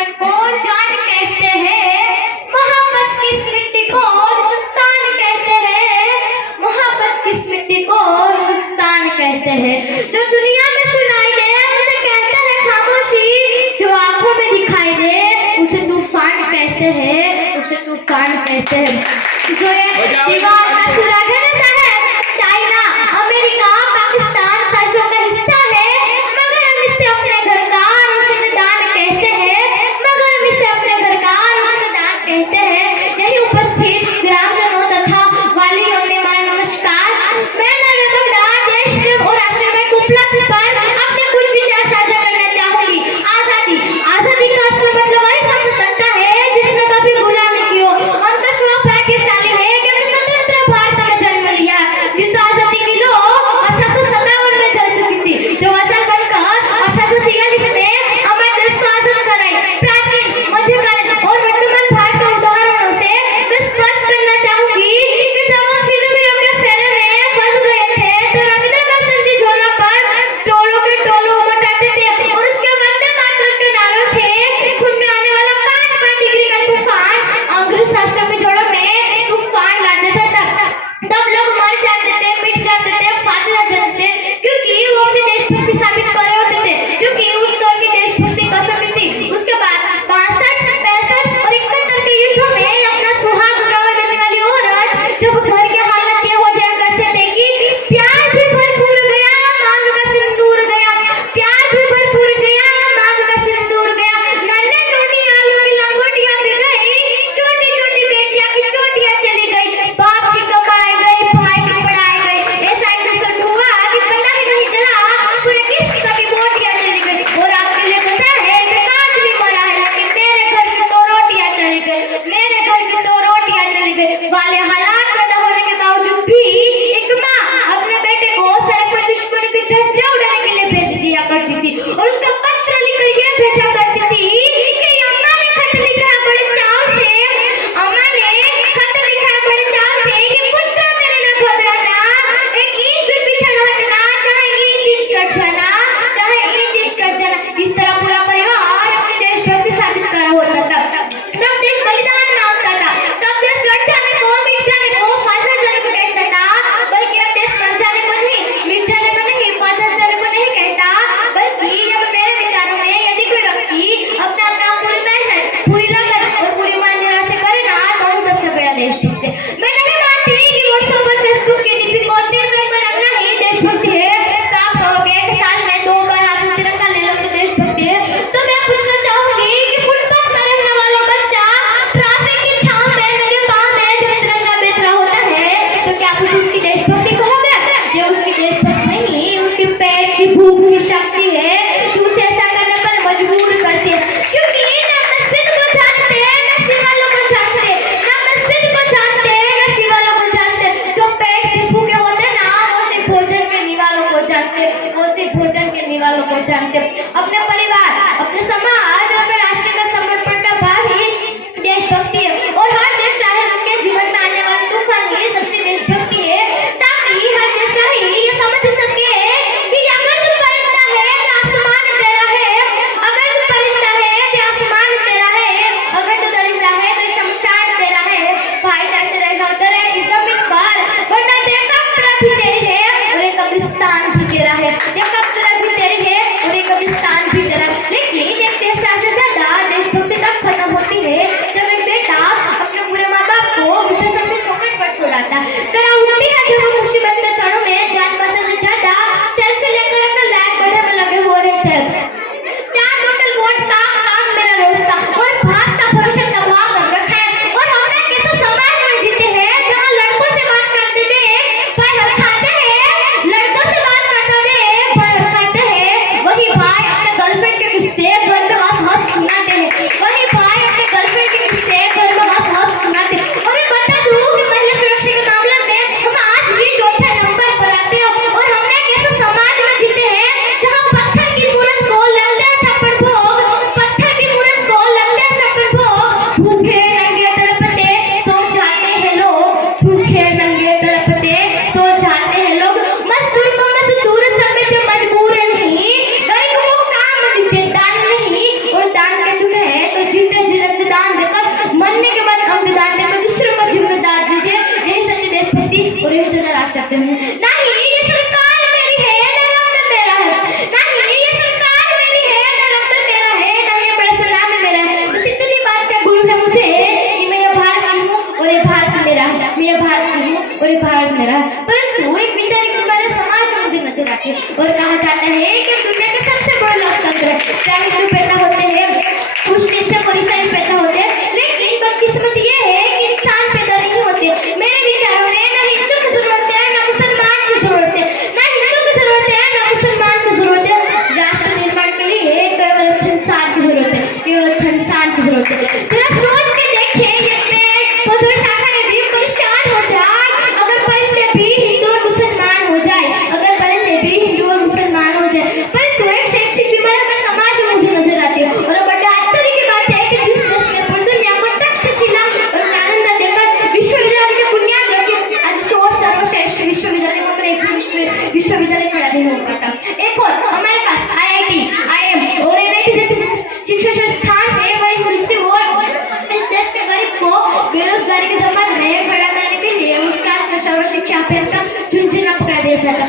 दुश्मन को जान कहते हैं, मोहब्बत की इस मिट्टी को हिंदुस्तान कहते हैं, मोहब्बत की इस मिट्टी को हिंदुस्तान कहते हैं। जो दुनिया में सुनाई दे उसे कहते हैं खामोशी, जो आंखों में दिखाई दे उसे तूफान कहते हैं, उसे तूफान कहते हैं। जो ये दीवार का सुराग है ना साहब, चाइना, अमेरिका, पाकिस्तान साजिशों का हिस्सा है, मगर हम इसे अपने घर का रोशनदान कहते हैं, मगर हम इसे अपने घर का रोशनदान कहते हैं। यही उपस्थित ग्रामजनों तथा वालियों ने मेरा नमस्कार। मैं नवयुवक देश प्रेम और राष्ट्र में उपलक्ष्य पर अपने कुछ विचार साझा करना चाहूंगी। आजादी, आजादी का असली मतलब वही समझ सकता है जिसने कभी गुलामी की हो। हम तो सौभाग्यशाली है कि हमने स्वतंत्र भारत में जन्म लिया, जिन तो आजादी की लो 1857 में जल चुकी थी, जो असल बनकर 1846 में हमारे देश को आजाद कराई। प्राचीन, मध्यकालीन और वर्तमान भारत के उदाहरणों से मैं स्पष्ट करना चाहूंगी कि जब हम सिरुमियों के फेरे में फंस गए थे तो रंगदा बसंती झोला पर टोलों के टोलों उमटाते थे और उसके वंदे मातरम के नारों से खून में आने वाला 5 डिग्री का तूफान अंग्रेज शासकों के जोड़ों में तूफान ला देता था। और एक जना राष्ट्र प्रेम हूँ। नहीं ये सरकार मेरी है न रब मेरा है, नहीं ये सरकार मेरी है न रब मेरा है, न ये बड़ा सलाम मेरा है। बस इतनी बात का गुरु है मुझे कि मैं ये भारत की हूँ और ये भारत मेरा है, मैं ये भारत की हूँ और ये भारत मेरा है। परंतु एक विचार के बारे समाज में मुझे नजर आती है और कहा जाता है कि दुनिया का सबसे बड़ा लोकतंत्र है। चाहे हिंदू पैदा होते हैं, मुस्लिम से और ईसाई पैदा होते हैं, लेकिन बदकिस्मत ये है कि इंसान पैदा नहीं होते। मेरे विचारों में ना हिंदू की जरूरत है ना मुसलमान की जरूरत है, ना हिंदू की जरूरत है ना मुसलमान की जरूरत है। राष्ट्र निर्माण के लिए केवल अच्छे इंसान की जरूरत है, केवल अच्छे इंसान की जरूरत है। जरा सोच के देखिए, ये पेड़ पौधे शाखा ने भी परेशान हो जाए अगर परिंदे भी हिंदू और मुसलमान हो जाए, अगर परिंदे भी हिंदू और मुसलमान हो जाए। परंतु एक शैक्षिक बीमारी हमारे समाज में मुझे नजर आती है और बड़ा आश्चर्य की बात है कि जिस देश ने पूरी दुनिया को तक्षशिला और नालंदा देकर विश्वविद्यालय की बुनियाद रखी, आज सर्वश्रेष्ठ विश्वविद्यालय को एक विश्वविद्यालय खड़ा नहीं हो पाता। एक और हमारे पास IIT, IIM और NIT जैसे शिक्षा संस्थान है, वही दूसरी ओर इस देश के गरीब को बेरोजगारी के जमाने में खड़ा करने के लिए उसका सर्व शिक्षा अभियान का झुंझुना पकड़ा दिया जाता।